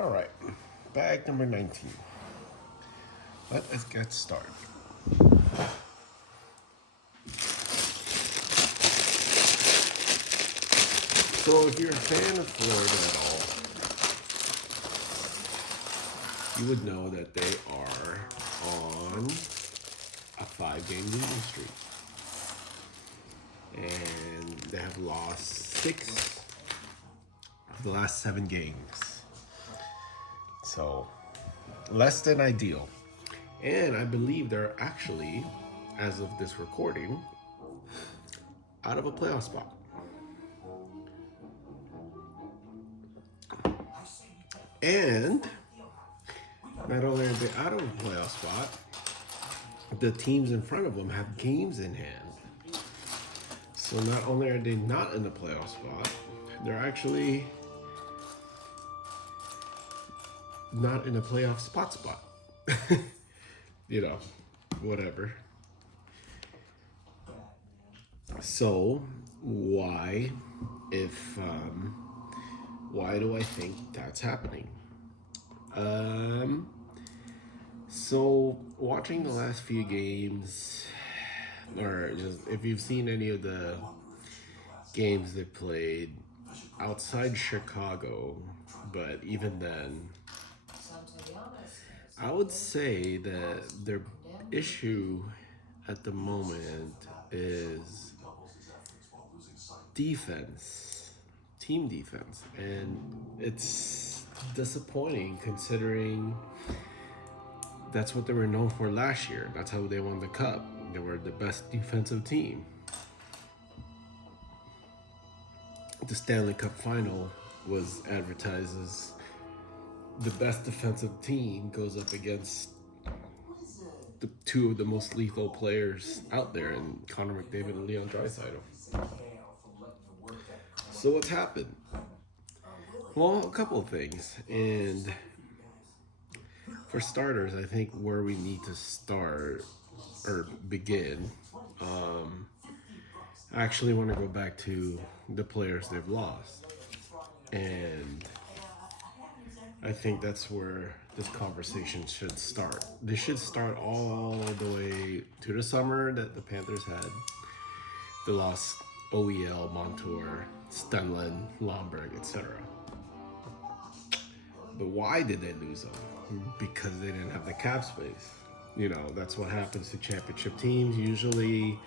All right, bag number 19. Let us get started. So, if you're a fan of Florida at all, you would know that they are on a 5-game losing streak. And they have lost 6 of the last 7 games. So, less than ideal. And I believe they're actually, as of this recording, out of a playoff spot. And not only are they out of a playoff spot, the teams in front of them have games in hand. So not only are they not in the playoff spot, they're actually not in a playoff spot. You know, whatever. So why do I think that's happening? So watching the last few games, or just if you've seen any of the games they played outside Chicago, but even then, I would say that their issue at the moment is defense, team defense, and it's disappointing considering that's what they were known for last year. That's how they won the cup. They were the best defensive team. The Stanley Cup final was advertised as the best defensive team goes up against the 2 of the most lethal players out there, and Connor McDavid and Leon Draisaitl. So what's happened? Well, a couple of things. And for starters, I think where we need to start or begin, I actually want to go back to the players they've lost. And I think that's where this conversation should start. This should start all the way to the summer that the Panthers had. They lost OEL, Montour, Stenlund, Lomberg, etc. But why did they lose them? Because they didn't have the cap space. You know, that's what happens to championship teams. Usually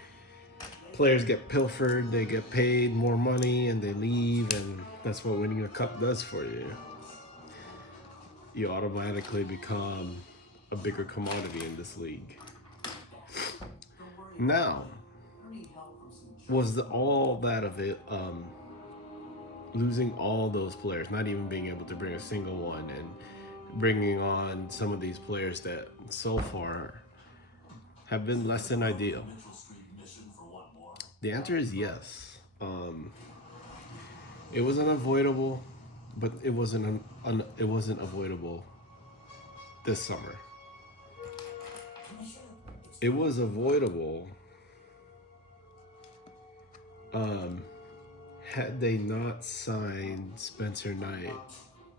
players get pilfered, they get paid more money, and they leave, and that's what winning a cup does for you. You automatically become a bigger commodity in this league. Now, was all that of it, losing all those players, not even being able to bring a single one, and bringing on some of these players that so far have been less than ideal? The answer is yes. It was unavoidable, but it wasn't avoidable this summer. It was avoidable had they not signed Spencer Knight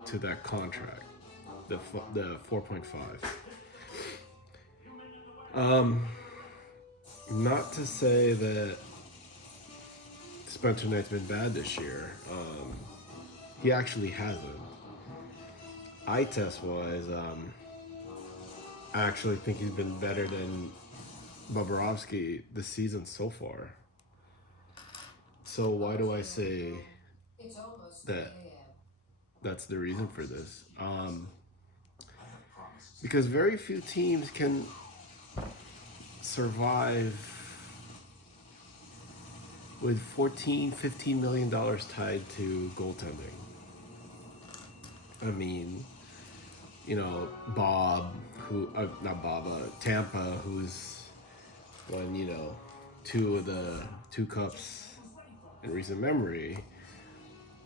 to that contract, the 4.5. Not to say that Spencer Knight's been bad this year. He actually hasn't. Eye test wise, I actually think he's been better than Bobrovsky this season so far. So why do I say that that's the reason for this? Because very few teams can survive with $14-15 million tied to goaltending. I mean, you know, Tampa, who's won, 2 of the 2 cups in recent memory.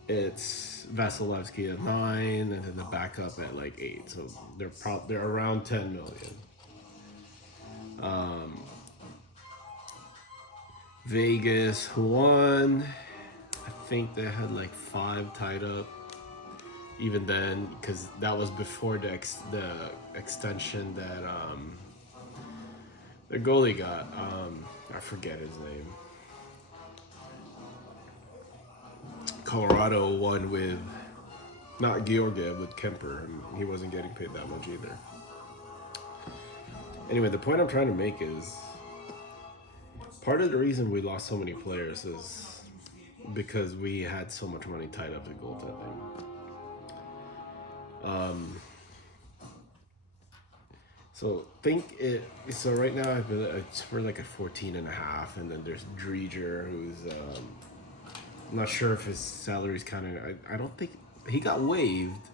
It's Vasilevsky at 9, and then the backup at like 8. So they're around 10 million. Vegas won. I think they had like 5 tied up. Even then, because that was before the extension that the goalie got. I forget his name. Colorado won with not Georgiev, with Kemper, and he wasn't getting paid that much either. Anyway, the point I'm trying to make is part of the reason we lost so many players is because we had so much money tied up in goaltending. So think it. So right now it's for like a 14.5, and then there's Dreger, who's I'm not sure if his salary's kind of. I don't think he got waived,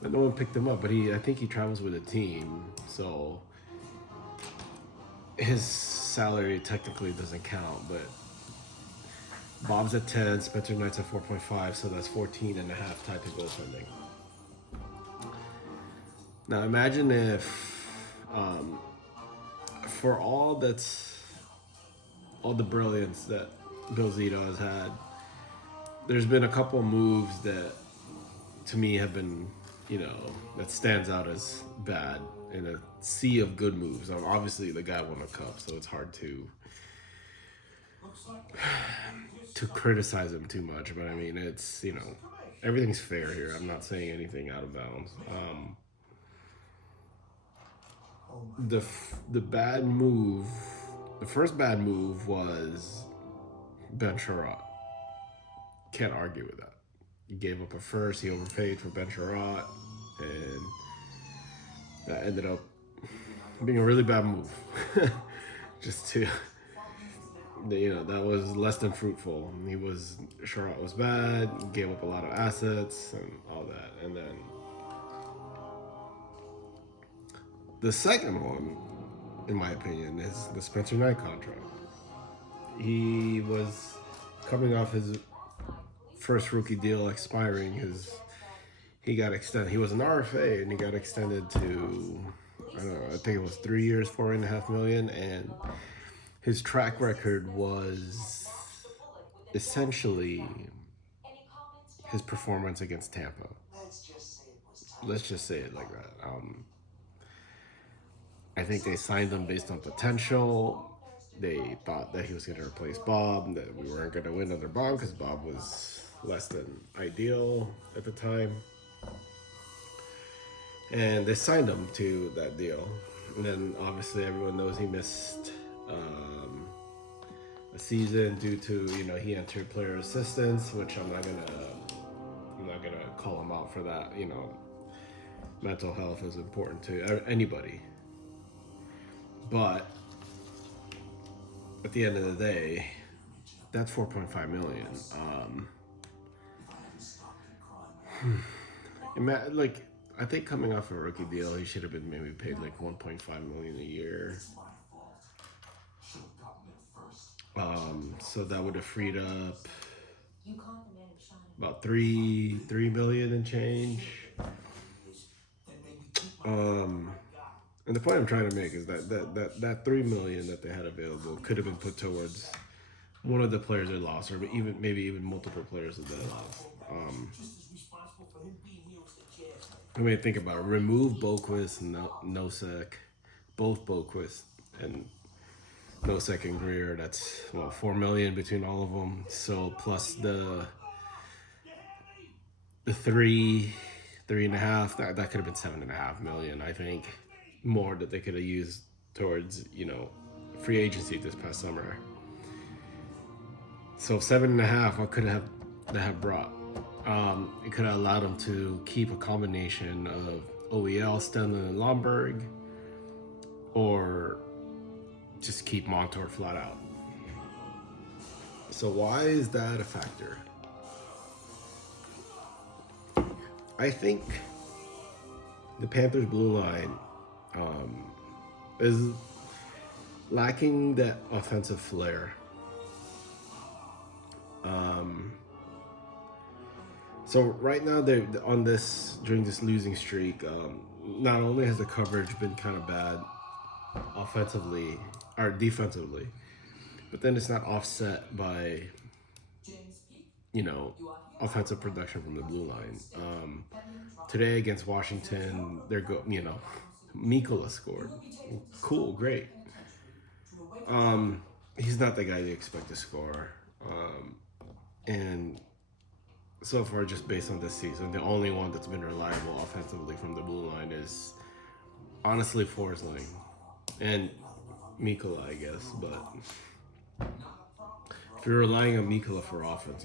but no one picked him up. But I think he travels with a team, so his salary technically doesn't count. But Bob's at 10, Spencer Knight's at 4.5, so that's 14.5 tied to goaltending. Now imagine if, for all the brilliance that Bill Zito has had, there's been a couple moves that, to me, have been, that stands out as bad in a sea of good moves. Obviously, the guy won a cup, so it's hard to criticize him too much. But I mean, it's everything's fair here. I'm not saying anything out of bounds. The bad move, the first bad move was Ben Sherratt. Can't argue with that. He gave up a first, he overpaid for Ben Sherratt, and that ended up being a really bad move. Just to, that was less than fruitful. Sherratt was bad, gave up a lot of assets and all that. And then the second one, in my opinion, is the Spencer Knight contract. He was coming off his first rookie deal expiring. He got extended. He was an RFA, and he got extended to, I don't know, I think it was 3 years, $4.5 million, and his track record was essentially his performance against Tampa. Let's just say it like that. I think they signed him based on potential. They thought that he was going to replace Bob, that we weren't going to win another Bob because Bob was less than ideal at the time. And they signed him to that deal. And then obviously everyone knows he missed a season due to, he entered player assistance, which I'm not gonna call him out for that. Mental health is important to anybody. But at the end of the day, that's $4.5 million. I think coming off a rookie deal, he should have been maybe paid like $1.5 million a year. So that would have freed up about $3 million and change. And the point I'm trying to make is that $3 million that they had available could have been put towards one of the players they lost, or maybe even multiple players that they lost. I mean, think about it. Remove Boquist and Nosek, both Boquist and Nosek and Greer. That's $4 million between all of them. So plus the 3.5, that could have been $7.5 million. I think more that they could have used towards free agency this past summer. So 7.5, what could that have brought? It could have allowed them to keep a combination of OEL, Stenlund, and Lomberg, or just keep Montour flat out. So why is that a factor? I think the Panthers' blue line is lacking that offensive flair. So right now they're during this losing streak. Not only has the coverage been kind of bad offensively or defensively, but then it's not offset by offensive production from the blue line. Today against Washington, Mikola scored. Cool, great. He's not the guy you expect to score. And so far, just based on this season, the only one that's been reliable offensively from the blue line is honestly Forsling and Mikola, I guess. But if you're relying on Mikola for offense,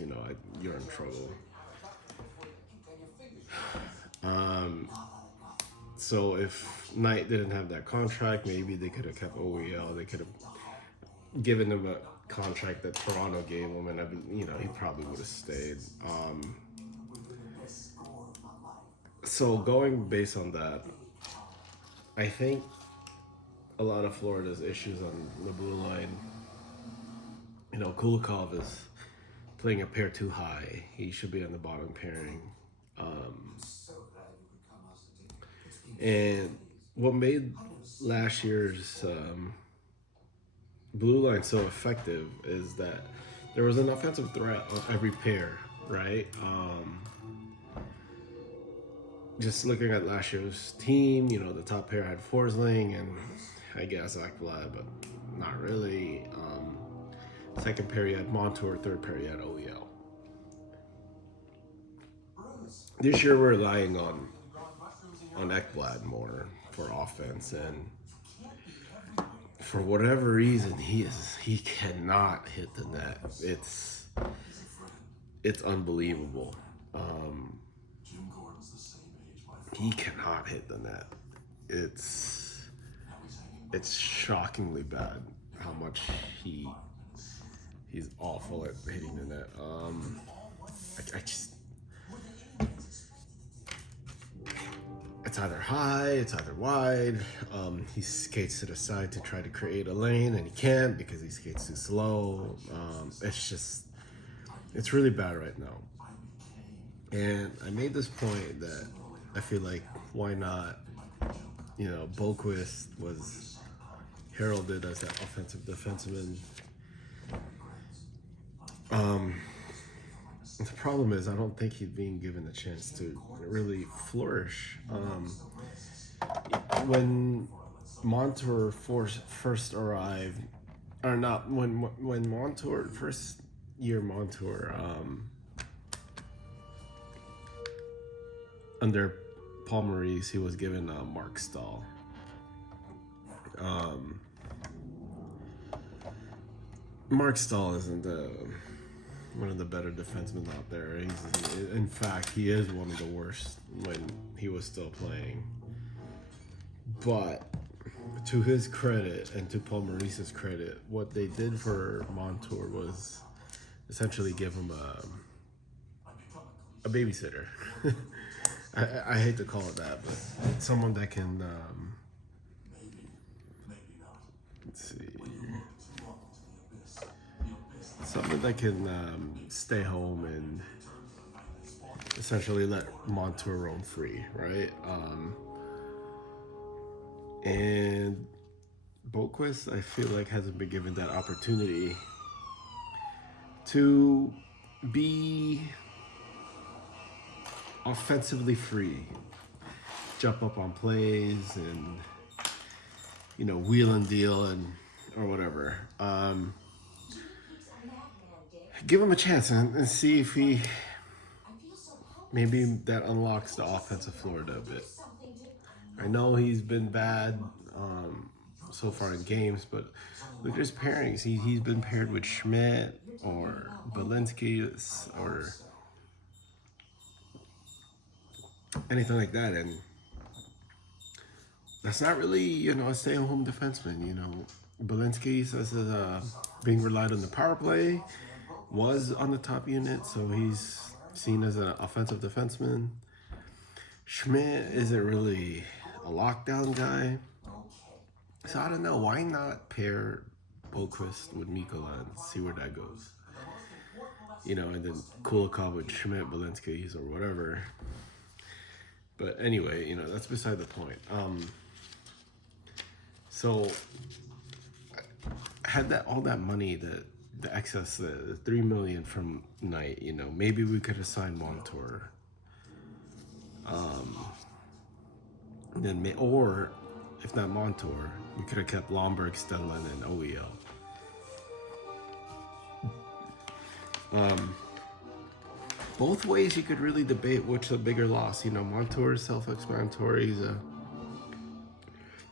you're in trouble. So if Knight didn't have that contract, maybe they could have kept OEL. They could have given him a contract that Toronto gave him, and he probably would have stayed. So going based on that, I think a lot of Florida's issues on the blue line. Kulikov is playing a pair too high. He should be on the bottom pairing. And what made last year's blue line so effective is that there was an offensive threat on every pair, right? Just looking at last year's team, the top pair had Forsling and I guess Ekblad, but not really. Second pair you had Montour, third pair you had OEL. This year we're relying on Ekblad more for offense, and for whatever reason he cannot hit the net. It's unbelievable. He cannot hit the net. It's shockingly bad how much he's awful at hitting the net. It's either high, it's either wide. He skates to the side to try to create a lane, and he can't because he skates too slow. It's really bad right now. And I made this point that I feel like, why not? Boquist was heralded as that offensive defenseman. The problem is, I don't think he's being given a chance to really flourish. When Montour first arrived, or not, when Montour, first year Montour, under Paul Maurice, he was given Mark Stahl. Mark Stahl isn't one of the better defensemen out there. In fact, he is one of the worst when he was still playing. But to his credit and to Paul Maurice's credit, what they did for Montour was essentially give him a babysitter. I hate to call it that, but someone that can, let's see, someone that can stay home and essentially let Montour roam free, right? And Boquist, I feel like, hasn't been given that opportunity to be offensively free, jump up on plays and wheel and deal or whatever. Give him a chance and see if maybe that unlocks the offense of Florida a bit. I know he's been bad so far in games, but look at his pairings. He's been paired with Schmidt or Belinsky or anything like that, and that's not really, a stay-at-home defenseman. Belinsky says being relied on the power play, was on the top unit, so he's seen as an offensive defenseman. Schmidt isn't really a lockdown guy, so I don't know. Why not pair Boquist with Mikola and see where that goes? And then Kulikov with Schmidt, Belinsky, or whatever. But anyway, that's beside the point. So had all that money that the excess, the 3 million from Knight. You know, maybe we could have signed Montour. Or if not Montour, we could have kept Lomberg, Stenlin, and OEL. Both ways you could really debate which the bigger loss. You know, Montour is self-explanatory.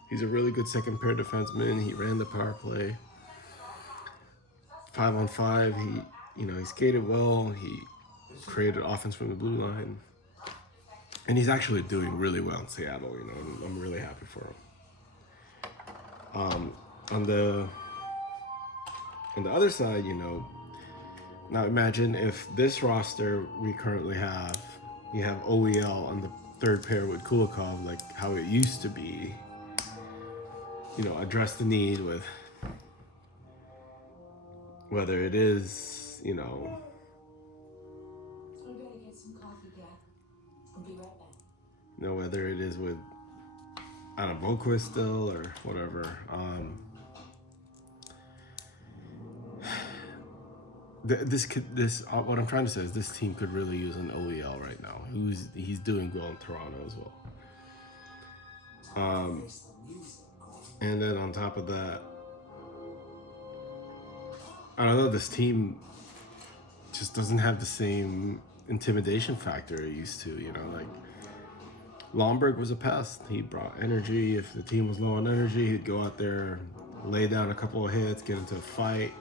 He's a really good second pair defenseman. He ran the power play. 5-on-5. He skated well. He created offense from the blue line. And he's actually doing really well in Seattle. You know, I'm really happy for him. On the other side, you know, now imagine if this roster we currently have, you have OEL on the third pair with Kulikov, like how it used to be. You know, address the need with whether it is, you know, I'm gonna get some coffee, Dad. I'll be right back. you know, whether it is with Anna Boquist still or whatever. What I'm trying to say is this team could really use an OEL right now. He's doing well in Toronto as well. And then on top of that, I don't know, this team just doesn't have the same intimidation factor it used to, you know, like Lomberg was a pest. He brought energy. If the team was low on energy, he'd go out there, lay down a couple of hits, get into a fight,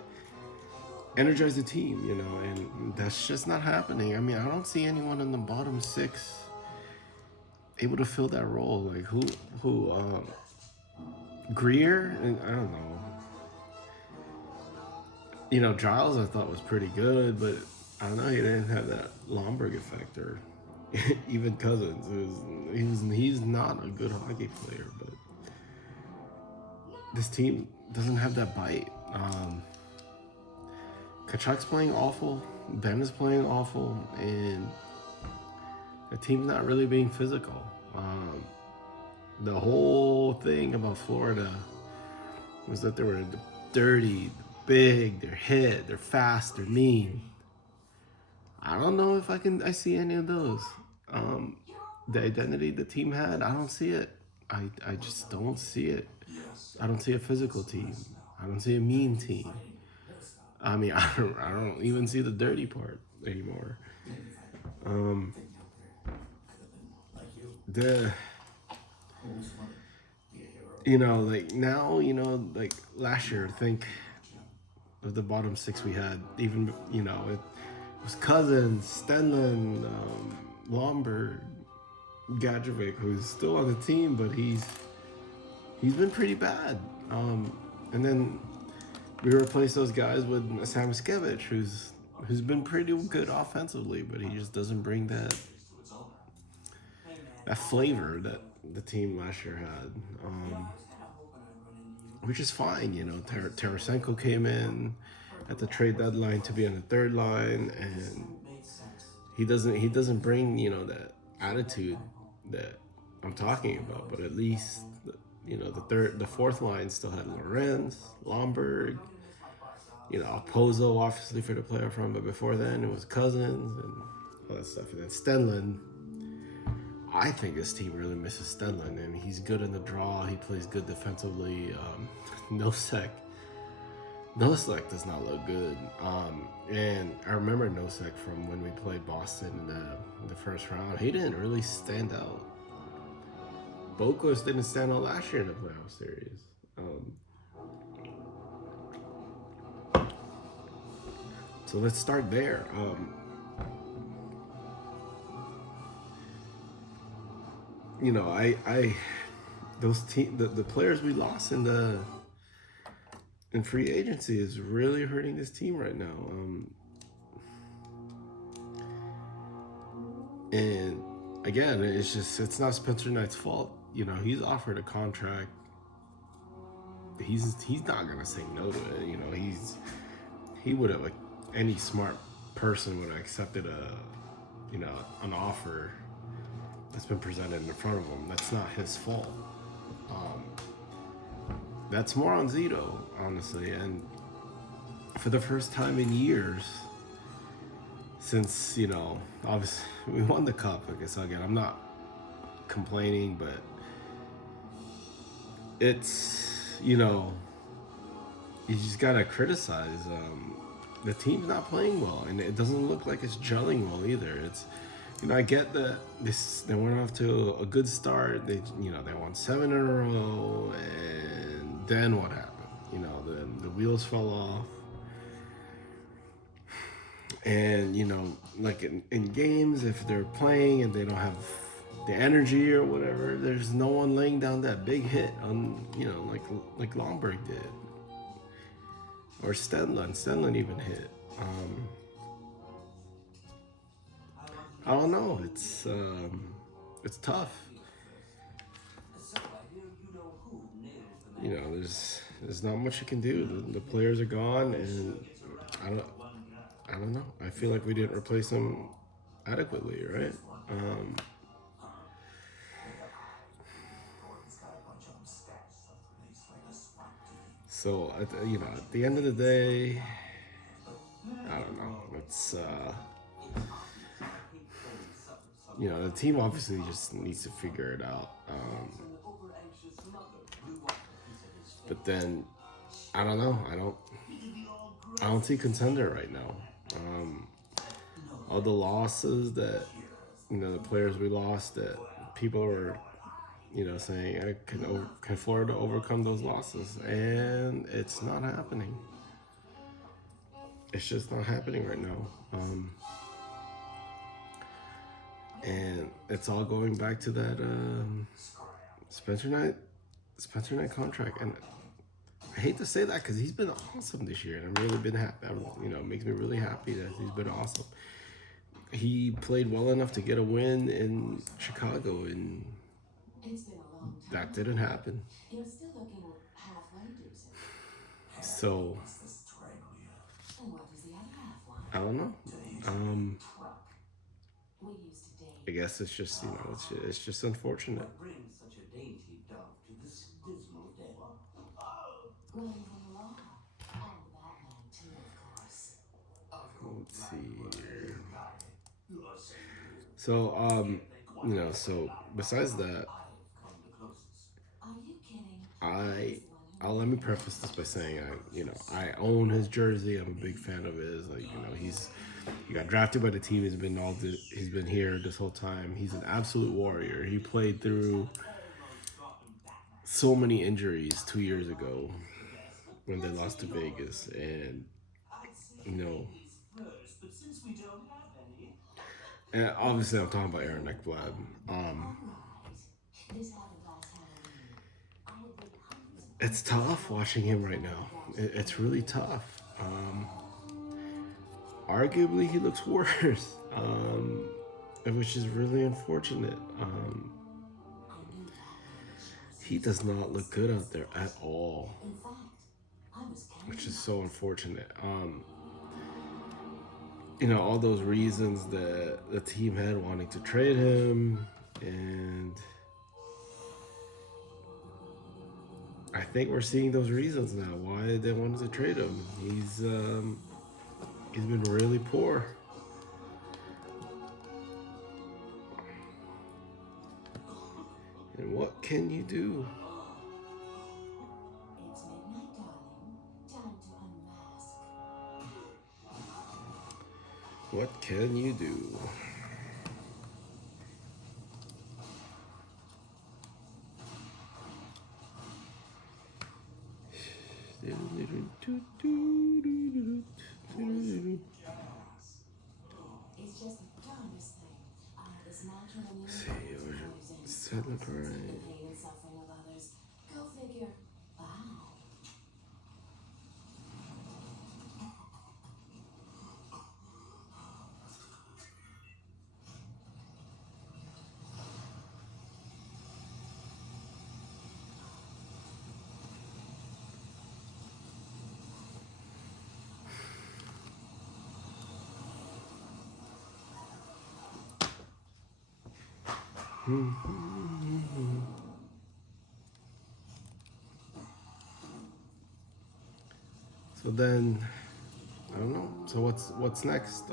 energize the team, you know, and that's just not happening. I mean, I don't see anyone in the bottom six able to fill that role. Like who Greer, and I don't know. You know, Giles I thought was pretty good, but I don't know, he didn't have that Lomberg effect, or even Cousins. He's not a good hockey player, but this team doesn't have that bite. Kachuk's playing awful, Ben is playing awful, and the team's not really being physical. The whole thing about Florida was that they were dirty, big, they're hit, they're fast, they're mean. I don't know if I see any of those. The identity the team had, I don't see it. I just don't see it. I don't see a physical team. I don't see a mean team. I mean, I don't even see the dirty part anymore. You know, like now, you know, like last year, think of the bottom six we had. Even, you know, it was Cousins, Stenlin, Lomberg, Gadjovic, who's still on the team, but he's been pretty bad. And then we replaced those guys with Samuskevich, who's been pretty good offensively, but he just doesn't bring that flavor that the team last year had. Which is fine, you know. Tarasenko came in at the trade deadline to be on the third line, and he doesn't bring, you know, that attitude that I'm talking about. But at least, you know, the fourth line still had Lorenz, Lomberg, you know, Pozo obviously for the playoff run, but before then it was Cousins and all that stuff. And then Stenlin, I think this team really misses Stenlin, and he's good in the draw. He plays good defensively. Nosek does not look good. And I remember Nosek from when we played Boston in the first round. He didn't really stand out. Boquist didn't stand out last year in the playoff series. So let's start there. You know, the players we lost in free agency is really hurting this team right now. And again, it's not Spencer Knight's fault. You know, he's offered a contract. He's not gonna say no to it. You know, he would have, like any smart person would have accepted an offer that's been presented in front of him. That's not his fault. That's more on Zito, honestly. And for the first time in years, since, obviously we won the cup. I guess again, I'm not complaining, but it's, you just gotta criticize. The team's not playing well, and it doesn't look like it's gelling well either. It's, I get that they went off to a good start. They won 7 in a row, and then what happened? Then the wheels fell off. And like in games, if they're playing and they don't have the energy or whatever, there's no one laying down that big hit on like Lomberg did, or Stenlund even hit. I don't know. It's tough. There's not much you can do. The players are gone, and I don't know. I feel like we didn't replace them adequately, right? So at the end of the day, I don't know. It's the team obviously just needs to figure it out. But then I don't know. I don't see contender right now. All the losses that the players we lost, that people were saying, can Florida overcome those losses? And it's not happening. It's just not happening right now. And it's all going back to that Spencer Knight contract. And I hate to say that because he's been awesome this year, and I've really been happy. It makes me really happy that he's been awesome. He played well enough to get a win in Chicago, and that didn't happen. So I don't know. I guess it's just it's just unfortunate. Let's see here. So so besides that, let me preface this by saying I own his jersey. I'm a big fan of his. He got drafted by the team. He's been here this whole time. He's an absolute warrior. He played through so many injuries 2 years ago when they lost to Vegas, and and obviously I'm talking about Aaron Ekblad. It's tough watching him right now. It's really tough. Arguably, he looks worse, which is really unfortunate. He does not look good out there at all, which is so unfortunate. All those reasons that the team had wanting to trade him, and I think we're seeing those reasons now why they wanted to trade him. He's been really poor. And what can you do? It's midnight, darling. Time to unmask. What can you do? It's just the darndest thing. I have this natural immunity to Celebrate. the pain and suffering of others. Go figure. Wow. So then I don't know. So what's next?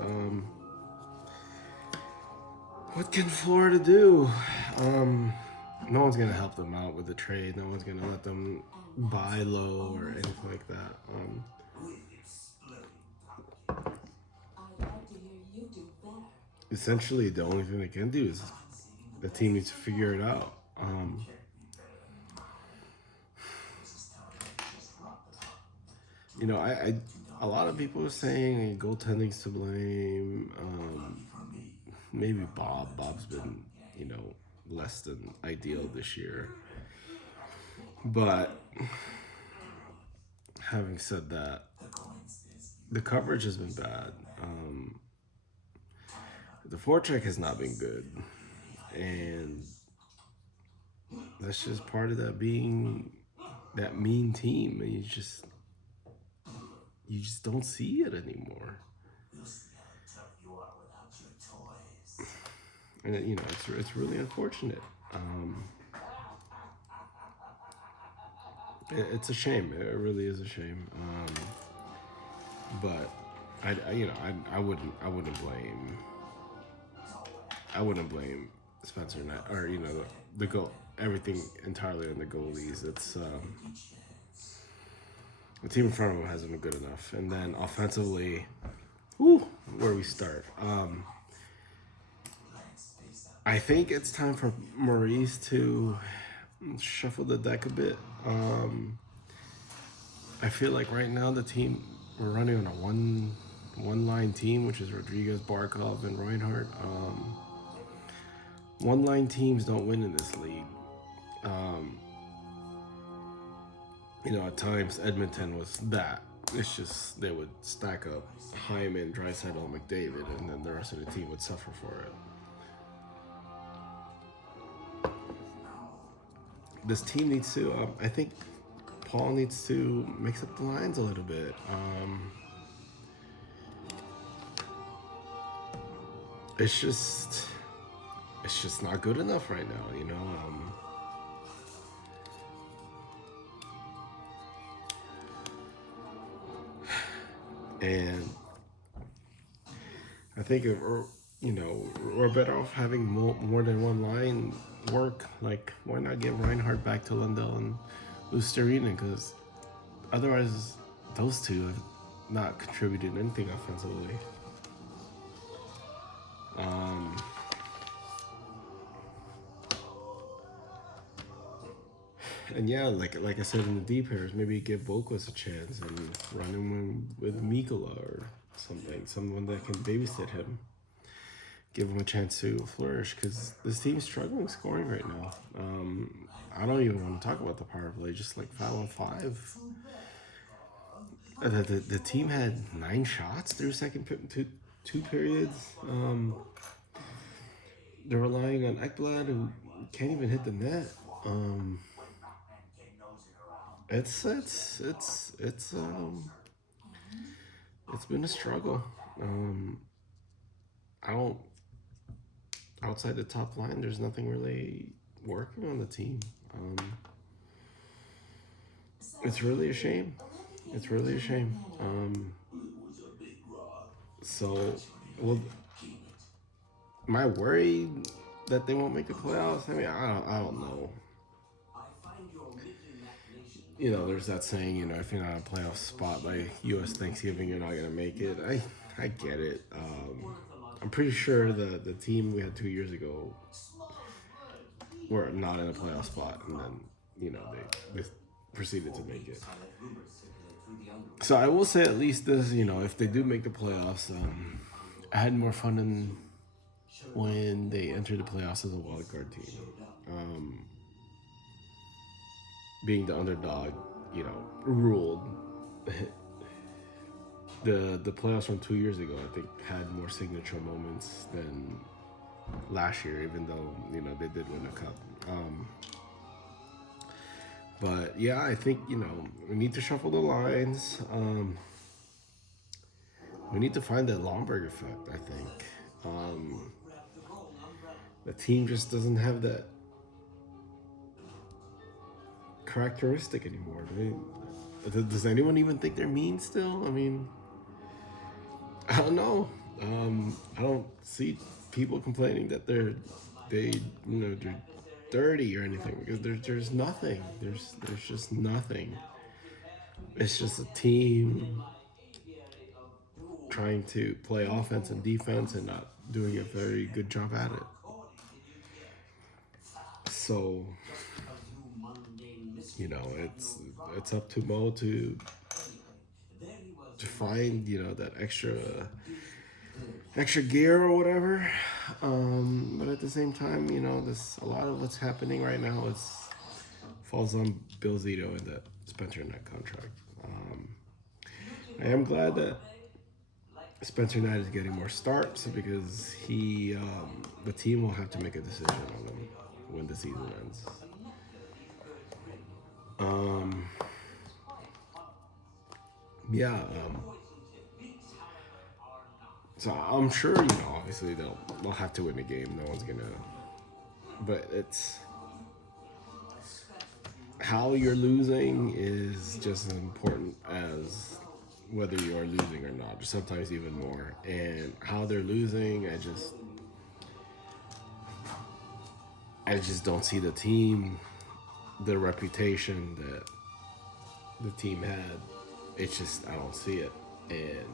What can Florida do? No one's gonna help them out with the trade. No one's gonna let them buy low or anything like that. I'd like to hear you do better. Essentially, the only thing they can do is the team needs to figure it out. You know, I a lot of people are saying goaltending's to blame. Maybe Bob. Bob's been, you know, less than ideal this year. But having said that, the coverage has been bad. The forecheck has not been good, and that's just part of that being that mean team. And you just don't see it anymore. And you know, it's really unfortunate. It's a shame. It really is a shame. But I wouldn't blame Spencer Knight or the goal everything entirely on the goalies. It's the team in front of him hasn't been good enough, and then offensively, where we start. I think it's time for Maurice to shuffle the deck a bit. I feel like right now the team we're running on a one line team, which is Rodriguez, Barkov, and Reinhardt. One line teams don't win in this league. You know, at times Edmonton was that. It's just they would stack up Hyman, Draisaitl, McDavid, and then the rest of the team would suffer for it. This team needs to, I think Paul needs to mix up the lines a little bit. It's just not good enough right now, you know. And I think we're better off having more than one line work. Like, why not get Reinhardt back to Lundell and Lusterinen? Because otherwise, those two have not contributed anything offensively. And yeah, like I said in the deep pairs, maybe give Boquist a chance and run him with Mikola or something, someone that can babysit him. Give him a chance to flourish, because this team's struggling scoring right now. I don't even want to talk about the power play, just like 5-on-5. The team had 9 shots through two periods. They're relying on Ekblad, who can't even hit the net. It's been a struggle. Outside the top line, there's nothing really working on the team. It's really a shame. It's really a shame. So, well, am I worried that they won't make the playoffs? I mean, I don't know. You know, there's that saying, you know, if you're not in a playoff spot by U.S. Thanksgiving, you're not gonna make it. I get it. I'm pretty sure the team we had 2 years ago were not in a playoff spot, and then, you know, they proceeded to make it. So I will say at least this, you know, if they do make the playoffs, I had more fun than when they entered the playoffs as a wildcard team. Being the underdog, you know, ruled. The playoffs from 2 years ago, I think, had more signature moments than last year, even though, you know, they did win a cup. But yeah, I think, you know, we need to shuffle the lines. We need to find that Lomberg effect, I think. The team just doesn't have that characteristic anymore. Does anyone even think they're mean still? I mean, I don't know. I don't see people complaining that they're dirty or anything because there's nothing. There's just nothing. It's just a team trying to play offense and defense and not doing a very good job at it. So, it's up to Mo to find that extra gear or whatever. But at the same time, this a lot of what's happening right now is falls on Bill Zito and that Spencer Knight contract. I am glad that Spencer Knight is getting more starts because the team will have to make a decision on him when the season ends. Um, yeah. So I'm sure obviously they'll have to win the game. No one's gonna. But it's how you're losing is just as important as whether you are losing or not, or sometimes even more. And how they're losing, I just don't see the team, the reputation that the team had. It's just I don't see it, and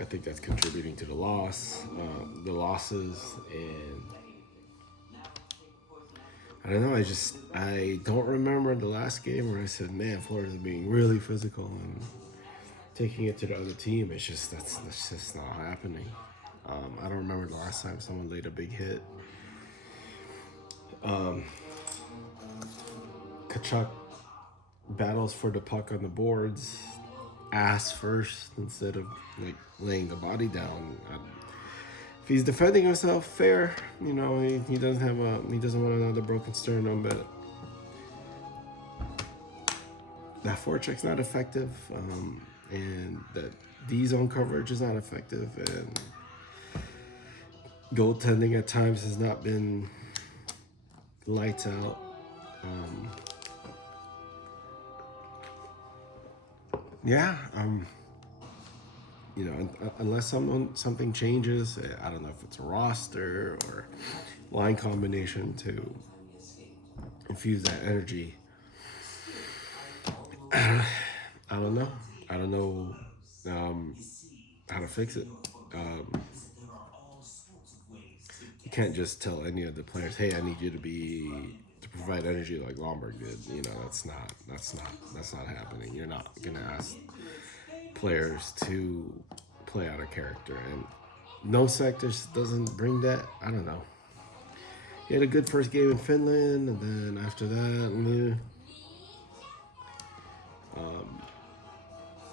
I think that's contributing to the losses, and I don't know. I don't remember the last game where I said, "Man, Florida's being really physical and taking it to the other team." It's just that's just not happening. I don't remember the last time someone laid a big hit. Kachuk battles for the puck on the boards, ass first instead of like laying the body down. If he's defending himself, fair. He doesn't want another broken sternum, but that forecheck's not effective, and that D zone coverage is not effective, and goaltending at times has not been lights out. Yeah, unless something changes, I don't know if it's a roster or line combination to infuse that energy. I don't know. I don't know how to fix it. You can't just tell any of the players, "Hey, I need you to provide energy like Lomberg did." That's not happening. You're not gonna ask players to play out of character, and no sectors doesn't bring that. I don't know. He had a good first game in Finland, and then after that,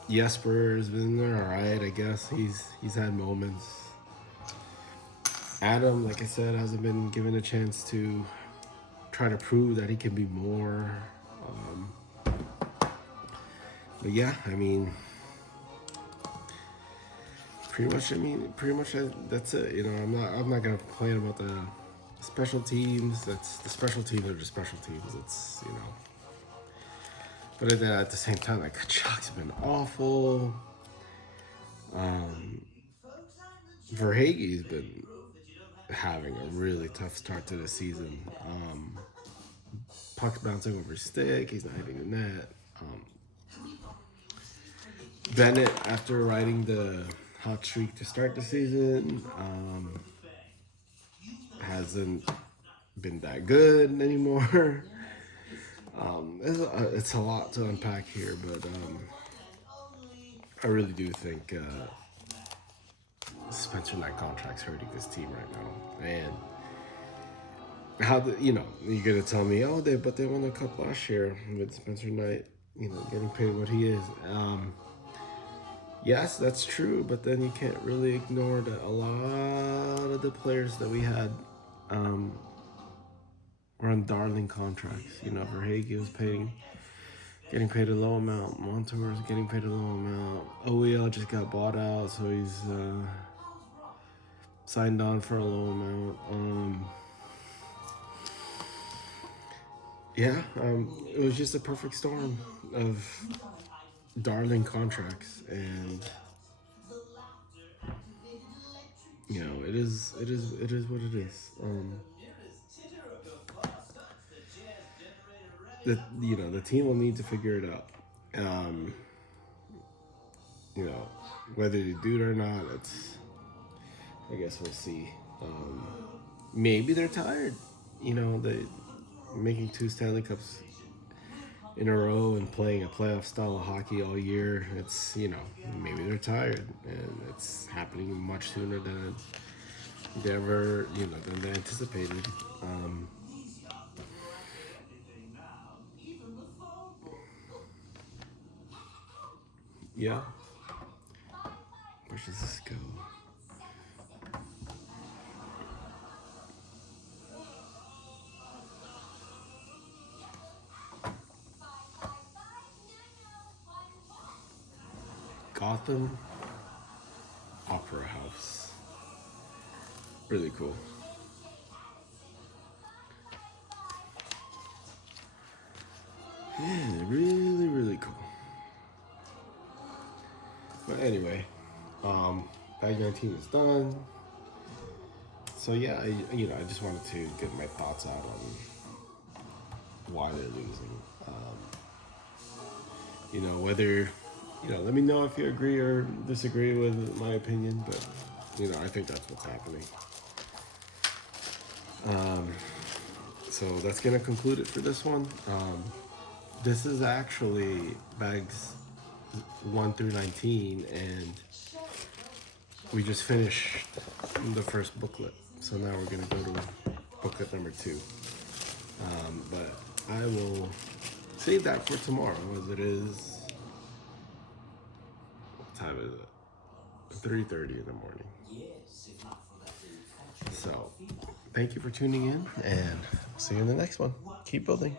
Jesper's been there, all right. I guess he's had moments. Adam, like I said, hasn't been given a chance to try to prove that he can be more. But yeah, pretty much that's it. I'm not gonna complain about the special teams. That's the special teams are the special teams. But at the same time, like Kachuk's been awful. Verhaeghe's been having a really tough start to the season. Puck's bouncing over his stick. He's not hitting the net. Bennett, after riding the hot streak to start the season, hasn't been that good anymore. It's a lot to unpack here, but I really do think Spencer Knight contract's hurting this team right now. And you're gonna tell me, oh, they won the cup last year with Spencer Knight, getting paid what he is. Yes, that's true, but then you can't really ignore that a lot of the players that we had were on darling contracts. Verhaeghe was getting paid a low amount. Montour was getting paid a low amount. OEL just got bought out, so he's signed on for a low amount. It was just a perfect storm of darling contracts, and you know, it is what it is. The team will need to figure it out. Um, you know, whether they do it or not, I guess we'll see. Um, Maybe they're tired. They making 2 Stanley Cups in a row and playing a playoff style of hockey all year. Maybe they're tired, and it's happening much sooner than they ever, than they anticipated. Yeah. Where does this go? Gotham Opera House. Really cool. Yeah, really, really cool. But anyway, Bag 19 is done. So yeah, I just wanted to get my thoughts out on why they're losing. Whether let me know if you agree or disagree with my opinion, but I think that's what's happening. So that's gonna conclude it for this one. This is actually bags 1 through 19, and we just finished the first booklet. So now we're gonna go to booklet number 2. But I will save that for tomorrow, as it is. What time is it? 3:30 in the morning. So, thank you for tuning in, and see you in the next one. Keep building.